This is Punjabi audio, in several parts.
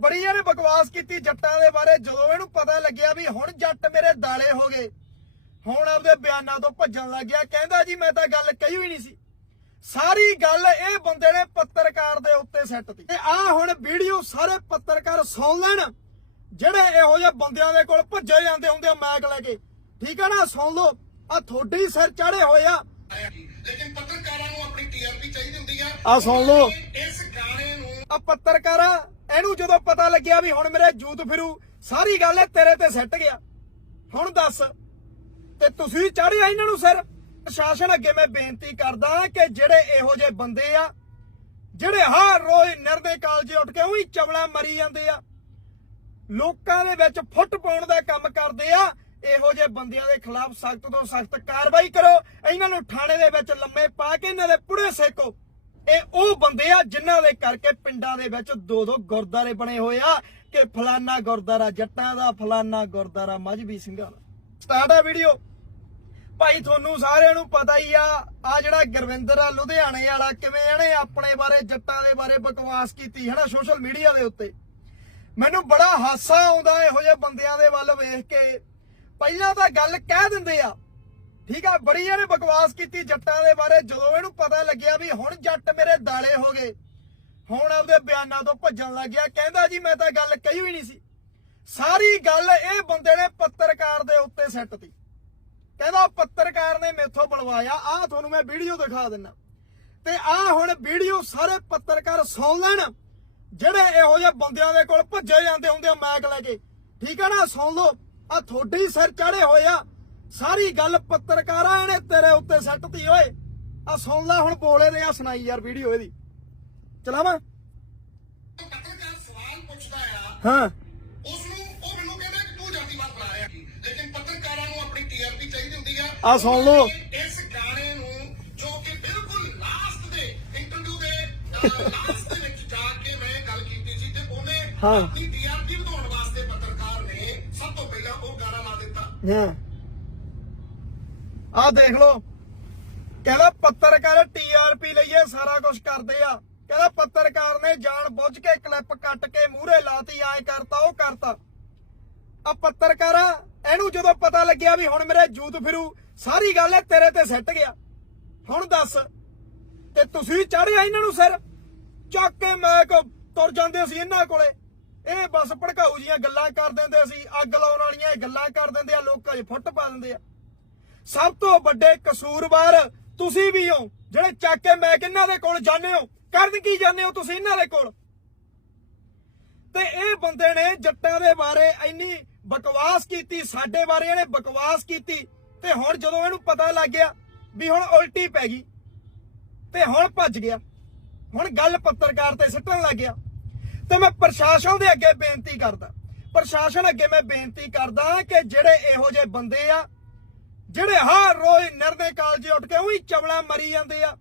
ਬੜੀ ਇਹਨੇ ਬਕਵਾਸ ਕੀਤੀ ਜੱਟਾਂ ਦੇ ਬਾਰੇ। ਜਦੋਂ ਇਹਨੂੰ ਪਤਾ ਲੱਗਿਆ ਵੀ ਹੁਣ ਜੱਟ ਮੇਰੇ ਦਾਲੇ ਹੋ ਗਏ ਹੁਣ ਆਪਦੇ ਬਿਆਨਾਂ ਤੋਂ ਭੱਜਣ ਲੱਗ ਗਿਆ। ਕਹਿੰਦਾ ਜੀ ਮੈਂ ਤਾਂ ਗੱਲ ਕਹੀ ਹੋਈ ਨਹੀਂ ਸੀ। ਸਾਰੀ ਗੱਲ ਇਹ ਬੰਦੇ ਨੇ ਪੱਤਰਕਾਰ ਦੇ ਉੱਤੇ ਸੈੱਟ ਤੀ। ਤੇ ਆ ਹੁਣ ਵੀਡੀਓ ਸਾਰੇ ਪੱਤਰਕਾਰ ਸੁਣ ਲੈਣ ਜਿਹੜੇ ਇਹੋ ਜਿਹੇ ਬੰਦਿਆਂ ਦੇ ਕੋਲ ਭੱਜੇ ਜਾਂਦੇ ਹੁੰਦੇ ਆ ਮੈਕ ਲੈ ਕੇ। ਠੀਕ ਆ ਨਾ? ਸੁਣ ਲਓ। ਆ ਤੁਹਾਡੇ ਹੀ ਸਿਰ ਚੜੇ ਹੋਏ ਆ। ਲੇਕਿਨ ਪੱਤਰਕਾਰਾਂ ਨੂੰ ਆਪਣੀ ਟੀਆਰਪੀ ਚਾਹੀਦੀ ਹੁੰਦੀ ਆ। ਆਹ ਸੁਣ ਲਓ। ਇਸ ਗਾਣੇ ਨੂੰ ਆ ਪੱਤਰਕਾਰ ਇਹਨੂੰ ਜਦੋਂ ਪਤਾ ਲੱਗਿਆ ਵੀ ਹੁਣ ਮੇਰੇ ਜੂਤ ਫਿਰੂ, ਸਾਰੀ ਗੱਲ ਇਹ ਤੇਰੇ ਤੇ ਸੱਟ ਗਿਆ। ਹੁਣ ਦੱਸ, ਤੇ ਤੁਸੀਂ ਚੜਿਆ ਇਹਨਾਂ ਨੂੰ ਸਿਰ? ਪ੍ਰਸ਼ਾਸਨ ਅੱਗੇ ਮੈਂ ਬੇਨਤੀ ਕਰਦਾ ਕਿ ਜਿਹੜੇ ਇਹੋ ਜਿਹੇ ਬੰਦੇ ਆ, ਜਿਹੜੇ ਹਰ ਰੋਜ਼ ਨਿਰਦੇ ਕਾਲਜੇ ਉੱਠ ਕੇ ਉਹੀ ਚਵਲਾ ਮਰੀ ਜਾਂਦੇ ਆ, ਲੋਕਾਂ ਦੇ ਵਿੱਚ ਫੁੱਟ ਪਾਉਣ ਦਾ ਕੰਮ ਕਰਦੇ ਆ, ਇਹੋ ਜਿਹੇ ਬੰਦਿਆਂ ਦੇ ਖਿਲਾਫ ਸਖਤ ਤੋਂ ਸਖਤ ਕਾਰਵਾਈ ਕਰੋ। ਇਹਨਾਂ ਨੂੰ ਥਾਣੇ ਦੇ ਵਿੱਚ ਲੰਮੇ ਪਾ ਕੇ ਇਹਨਾਂ ਦੇ ਪੁੜੇ ਸੇਕੋ। ਇਹ ਉਹ ਬੰਦੇ ਆ ਜਿਨ੍ਹਾਂ ਦੇ ਕਰਕੇ ਪਿੰਡਾਂ ਦੇ ਵਿੱਚ ਦੋ ਦੋ ਗੁਰਦਾਰੇ ਬਣੇ ਹੋਏ ਆ ਕਿ ਫਲਾਨਾ ਗੁਰਦਾਰਾ ਜੱਟਾਂ ਦਾ, ਫਲਾਨਾ ਗੁਰਦਾਰਾ ਮਜਬੀ ਸਿੰਘਾਂ ਦਾ। ਸਟਾਰਟ ਆ ਵੀਡੀਓ ਭਾਈ, ਤੁਹਾਨੂੰ ਸਾਰਿਆਂ ਨੂੰ ਪਤਾ ਹੀ ਆ ਆ ਜਿਹੜਾ ਗੁਰਵਿੰਦਰ ਆ, ਲੁਧਿਆਣੇ ਵਾਲਾ ਕਿਵੇਂ ਇਹਨੇ ਆਪਣੇ ਬਾਰੇ, ਜੱਟਾਂ ਦੇ ਬਾਰੇ ਬਕਵਾਸ ਕੀਤੀ, ਹੈ ਨਾ ਸੋਸ਼ਲ ਮੀਡੀਆ ਦੇ ਉੱਤੇ। ਮੈਨੂੰ ਬੜਾ ਹਾਸਾ ਆਉਂਦਾ ਇਹੋ ਜਿਹੇ ਬੰਦਿਆਂ ਦੇ ਵੱਲ ਵੇਖ ਕੇ। ਪਹਿਲਾਂ ਤਾਂ ਗੱਲ ਕਹਿ ਦਿੰਦੇ ਆ ਠੀਕ ਆ ਬੜੀ ਇਹਨੇ ਬਕਵਾਸ ਕੀਤੀ ਜੱਟਾਂ ਦੇ ਬਾਰੇ। ਜਦੋਂ ਇਹਨੂੰ ਪਤਾ ਲੱਗਿਆ ਵੀ ਹੁਣ ਜੱਟ ਮੇਰੇ ਦਾਲੇ ਹੋ ਗਏ, ਹੁਣ ਆਪਦੇ ਬਿਆਨਾਂ ਤੋਂ ਭੱਜਣ ਲੱਗ ਗਿਆ। ਕਹਿੰਦਾ ਜੀ, ਮੈਂ ਤਾਂ ਗੱਲ ਕਹੀ ਹੋਈ ਨਹੀਂ ਸੀ। ਸਾਰੀ ਗੱਲ ਇਹ ਬੰਦੇ ਨੇ ਪੱਤਰਕਾਰ ਦੇ ਉੱਤੇ ਸੈੱਟ ਤੀ ਕਹਿੰਦਾ ਪੱਤਰਕਾਰ ਨੇ ਮੇਥੋਂ ਬਣਵਾਇਆ ਆਹ ਤੁਹਾਨੂੰ ਮੈਂ ਵੀਡੀਓ ਦਿਖਾ ਦਿੰਨਾ। ਤੇ ਆਹ ਹੁਣ ਵੀਡੀਓ ਸਾਰੇ ਪੱਤਰਕਾਰ ਸੁਣ ਲੈਣ, ਜਿਹੜੇ ਇਹੋ ਜਿਹੇ ਬੰਦਿਆਂ ਦੇ ਕੋਲ ਭੱਜੇ ਜਾਂਦੇ ਹੁੰਦੇ ਆ ਮੈਕ ਲੈ ਕੇ। ਠੀਕ ਆ ਨਾ, ਸੁਣ ਲਓ। ਆ ਤੁਹਾਡੇ ਹੀ ਸਿਰ ਚੜੇ ਹੋਏ ਆ। ਸਾਰੀ ਗੱਲ ਪੱਤਰਕਾਰਾਂ ਇਹਨੇ ਤੇਰੇ ਉੱਤੇ ਸੱਟਤੀ ਓਏ। ਆ ਸੁਣ ਲੈ ਹੁਣ ਬੋਲੇ ਦੇ ਆ ਸੁਣਾਈ ਯਾਰ ਵੀਡੀਓ ਇਹਦੀ। ਚਲਾਵਾਂ? ਪੱਤਰਕਾਰ ਸਵਾਲ ਪੁੱਛਦਾ ਆ ਹਾਂ। ਉਸ ਨੂੰ ਉਹ ਮੈਨੂੰ ਕਹਿੰਦਾ ਕਿ ਤੂੰ ਜਾਤੀਵਾਦ ਬਣਾ ਰਿਹਾ ਲੇਕਿਨ ਪੱਤਰਕਾਰਾਂ ਨੂੰ ਆਪਣੀ ਟੀਆਰਪੀ ਚਾਹੀਦੀ ਹੁੰਦੀ ਆ ਆਹ ਸੁਣ ਲਓ। ਇਸ ਗਾਣੇ ਨੂੰ ਜੋ ਕਿ ਬਿਲਕੁਲ ਲਾਸਟ ਦੇ ਇੰਟਰਵਿਊ ਦੇ ਲਾਸਟ ਦੇ ਵਿੱਚ ਜਾ ਕੇ ਮੈਂ ਗੱਲ ਕੀਤੀ ਸੀ ਤੇ ਉਹਨੇ ਹਾਂ। ਆਪਣੀ ਟੀਆਰਪੀ ਵਧਾਉਣ ਵਾਸਤੇ ਪੱਤਰਕਾਰ ਨੇ ਸਭ ਤੋਂ ਪਹਿਲਾਂ ਉਹ ਗਾਣਾ ਲਾ ਦਿੱਤਾ। ਹਾਂ। ਆਹ ਦੇਖ ਲਓ। ਕਹਿੰਦਾ ਪੱਤਰਕਾਰ ਟੀਆਰਪੀ ਲਈਏ, ਸਾਰਾ ਕੁਝ ਕਰਦੇ ਆ। ਕਹਿੰਦਾ ਪੱਤਰਕਾਰ ਨੇ ਜਾਣ ਬੁੱਝ ਕੇ ਕਲਿੱਪ ਕੱਟ ਕੇ ਮੂਹਰੇ ਲਾਤੀ, ਆਏ ਕਰਤਾ, ਉਹ ਕਰਤਾ। ਆ ਪੱਤਰਕਾਰ, ਇਹਨੂੰ ਜਦੋਂ ਪਤਾ ਲੱਗਿਆ ਵੀ ਹੁਣ ਮੇਰੇ ਜੂਤ ਫਿਰੂ, ਸਾਰੀ ਗੱਲ ਤੇਰੇ ਤੇ ਸੱਟ ਗਿਆ। ਹੁਣ ਦੱਸ, ਤੇ ਤੁਸੀਂ ਚੜਿਆ ਇਹਨਾਂ ਨੂੰ ਸਿਰ? ਚੱਕ ਕੇ ਮੈਂ ਕੋ ਤੁਰ ਜਾਂਦੇ ਸੀ ਇਹਨਾਂ ਕੋਲੇ। ਇਹ ਬਸ ਭੜਕਾਊ ਜੀਆਂ ਗੱਲਾਂ ਕਰ ਦਿੰਦੇ ਸੀ, ਅੱਗ ਲਾਉਣ ਵਾਲੀਆਂ ਇਹ ਗੱਲਾਂ ਕਰ ਦਿੰਦੇ ਆ, ਲੋਕਾਂ 'ਚ ਫੁੱਟ ਪਾ ਦਿੰਦੇ ਆ। ਸਭ ਤੋਂ ਵੱਡੇ ਕਸੂਰਵਾਰ ਤੁਸੀਂ ਵੀ ਹੋ, ਜਿਹੜੇ ਚੱਕ ਕੇ ਮੈਂ ਕਿੰਨਾਂ ਦੇ ਕੋਲ ਜਾਂਦੇ ਹੋ? ਕਰਨ ਕੀ ਜਾਂਦੇ ਹੋ ਤੁਸੀਂ ਇਹਨਾਂ ਦੇ ਕੋਲ? ਤੇ ਇਹ ਬੰਦੇ ਨੇ ਜੱਟਾਂ ਦੇ ਬਾਰੇ ਇੰਨੀ ਬਕਵਾਸ ਕੀਤੀ, ਸਾਡੇ ਬਾਰੇ ਇਹਨੇ ਬਕਵਾਸ ਕੀਤੀ, ਤੇ ਹੁਣ ਜਦੋਂ ਇਹਨੂੰ ਪਤਾ ਲੱਗ ਗਿਆ ਵੀ ਹੁਣ ਉਲਟੀ ਪੈ ਗਈ, ਤੇ ਹੁਣ ਭੱਜ ਗਿਆ, ਹੁਣ ਗੱਲ ਪੱਤਰਕਾਰ ਤੇ ਸਿੱਟਣ ਲੱਗ ਗਿਆ। ਤੇ ਮੈਂ ਪ੍ਰਸ਼ਾਸਨ ਦੇ ਅੱਗੇ ਬੇਨਤੀ ਕਰਦਾ, ਪ੍ਰਸ਼ਾਸਨ ਅੱਗੇ ਮੈਂ ਬੇਨਤੀ ਕਰਦਾ ਕਿ ਜਿਹੜੇ ਇਹੋ ਜਿਹੇ ਬੰਦੇ ਆ ਜਿਹੜੇ ਹਰ ਰੋਜ਼ ਨਿਰਦੇ ਕਾਲਜੇ ਉੱਠ ਕੇ ਉਹੀ ਚਵਲਾ ਮਰੀ ਜਾਂਦੇ ਆ।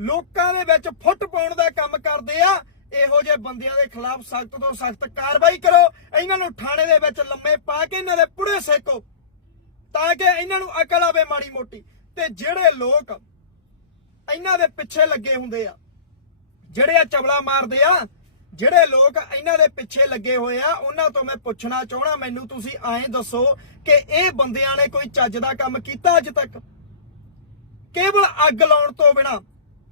ਲੋਕਾਂ ਦੇ ਵਿੱਚ ਫੁੱਟ ਪਾਉਣ ਦਾ ਕੰਮ ਕਰਦੇ ਆ। ਇਹੋ ਜਿਹੇ ਬੰਦਿਆਂ ਦੇ ਖਿਲਾਫ ਸਖਤ ਤੋਂ ਸਖਤ ਕਾਰਵਾਈ ਕਰੋ। ਇਹਨਾਂ ਨੂੰ ਥਾਣੇ ਦੇ ਵਿੱਚ ਲੰਮੇ ਪਾ ਕੇ ਇਹਨਾਂ ਦੇ ਪੁੜੇ ਸੇਕੋ ਤਾਂ ਕਿ ਇਹਨਾਂ ਨੂੰ ਅਕਲ ਆਵੇ ਮਾੜੀ ਮੋਟੀ। ਤੇ ਜਿਹੜੇ ਲੋਕ ਇਹਨਾਂ ਦੇ ਪਿੱਛੇ ਲੱਗੇ ਹੁੰਦੇ ਆ, ਜਿਹੜੇ ਆ ਚਵਲਾ ਮਾਰਦੇ ਆ ਜਿਹੜੇ ਲੋਕ ਇਹਨਾਂ ਦੇ ਪਿੱਛੇ ਲੱਗੇ ਹੋਏ ਆ, ਉਹਨਾਂ ਤੋਂ ਮੈਂ ਪੁੱਛਣਾ ਚਾਹਣਾ ਮੈਨੂੰ ਤੁਸੀਂ ਐਂ ਦੱਸੋ ਕਿ ਇਹ ਬੰਦਿਆਂ ਨੇ ਕੋਈ ਚੱਜ ਦਾ ਕੰਮ ਕੀਤਾ ਅੱਜ ਤੱਕ? ਕੇਵਲ ਅੱਗ ਲਾਉਣ ਤੋਂ ਬਿਨਾ,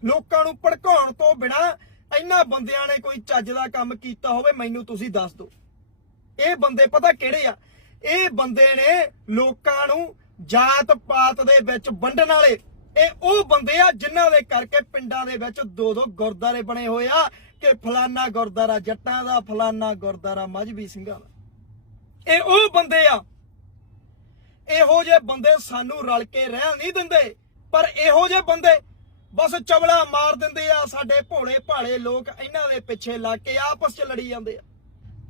ਲੋਕਾਂ ਨੂੰ ਭੜਕਾਉਣ ਤੋਂ ਬਿਨਾ ਇਹਨਾਂ ਬੰਦਿਆਂ ਨੇ ਕੋਈ ਚੱਜ ਦਾ ਕੰਮ ਕੀਤਾ ਹੋਵੇ, ਮੈਨੂੰ ਤੁਸੀਂ ਦੱਸ ਦਿਓ। ਇਹ ਬੰਦੇ ਪਤਾ ਕਿਹੜੇ ਆ? ਇਹ ਬੰਦੇ ਨੇ ਲੋਕਾਂ ਨੂੰ ਜਾਤ ਪਾਤ ਦੇ ਵਿੱਚ ਵੰਡਣ ਵਾਲੇ। ਇਹ ਉਹ ਬੰਦੇ ਆ ਜਿਨ੍ਹਾਂ ਦੇ ਕਰਕੇ ਪਿੰਡਾਂ ਦੇ ਵਿੱਚ ਦੋ ਦੋ ਗੁਰਦਾਰੇ ਬਣੇ ਹੋਏ ਆ ਕਿ ਫਲਾਨਾ ਗੁਰਦਾਰਾ ਜੱਟਾਂ ਦਾ ਫਲਾਨਾ ਗੁਰਦਾਰਾ ਮਜਬੀ ਸਿੰਘਾਂ ਦਾ ਇਹ ਉਹ ਬੰਦੇ ਆ। ਇਹੋ ਜਿਹੇ ਬੰਦੇ ਸਾਨੂੰ ਰਲ ਕੇ ਰਹਿਣ ਨਹੀਂ ਦਿੰਦੇ, ਪਰ ਇਹੋ ਜਿਹੇ ਬੰਦੇ ਬਸ ਚਵਲਾ ਮਾਰ ਦਿੰਦੇ ਆ, ਸਾਡੇ ਭੋਲੇ ਭਾਲੇ ਲੋਕ ਇਹਨਾਂ ਦੇ ਪਿੱਛੇ ਲੱਗ ਕੇ ਆਪਸ 'ਚ ਲੜੀ ਜਾਂਦੇ ਆ।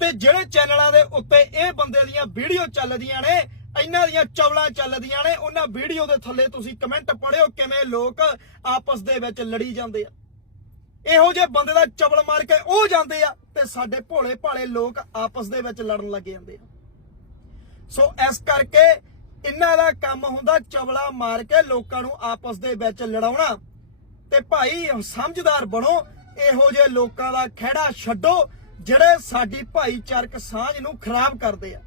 ਤੇ ਜਿਹੜੇ ਚੈਨਲਾਂ ਦੇ ਉੱਤੇ ਇਹ ਬੰਦੇ ਦੀਆਂ ਵੀਡੀਓ ਚੱਲਦੀਆਂ ਨੇ, ਇਹਨਾਂ ਦੀਆਂ ਚਵਲਾਂ ਚੱਲਦੀਆਂ ਨੇ, ਉਹਨਾਂ ਵੀਡੀਓ ਦੇ ਥੱਲੇ ਤੁਸੀਂ ਕਮੈਂਟ ਪੜਿਓ ਕਿਵੇਂ ਲੋਕ ਆਪਸ ਦੇ ਵਿੱਚ ਲੜੀ ਜਾਂਦੇ ਆ। ਇਹੋ ਜਿਹੇ ਬੰਦੇ ਦਾ ਚਬਲ ਮਾਰ ਕੇ ਉਹ ਜਾਂਦੇ ਆ ਤੇ ਸਾਡੇ ਭੋਲੇ ਭਾਲੇ ਲੋਕ ਆਪਸ ਦੇ ਵਿੱਚ ਲੜਨ ਲੱਗ ਜਾਂਦੇ ਆ। ਸੋ ਇਸ ਕਰਕੇ ਇਹਨਾਂ ਦਾ ਕੰਮ ਹੁੰਦਾ ਚਵਲਾ ਮਾਰ ਕੇ ਲੋਕਾਂ ਨੂੰ ਆਪਸ ਦੇ ਵਿੱਚ ਲੜਾਉਣਾ। ਤੇ ਭਾਈ ਸਮਝਦਾਰ ਬਣੋ, ਇਹੋ ਜਿਹੇ ਲੋਕਾਂ ਦਾ ਖਿਹੜਾ ਛੱਡੋ, ਜਿਹੜੇ ਸਾਡੀ ਭਾਈਚਾਰਕ ਸਾਂਝ ਨੂੰ ਖਰਾਬ ਕਰਦੇ ਆ।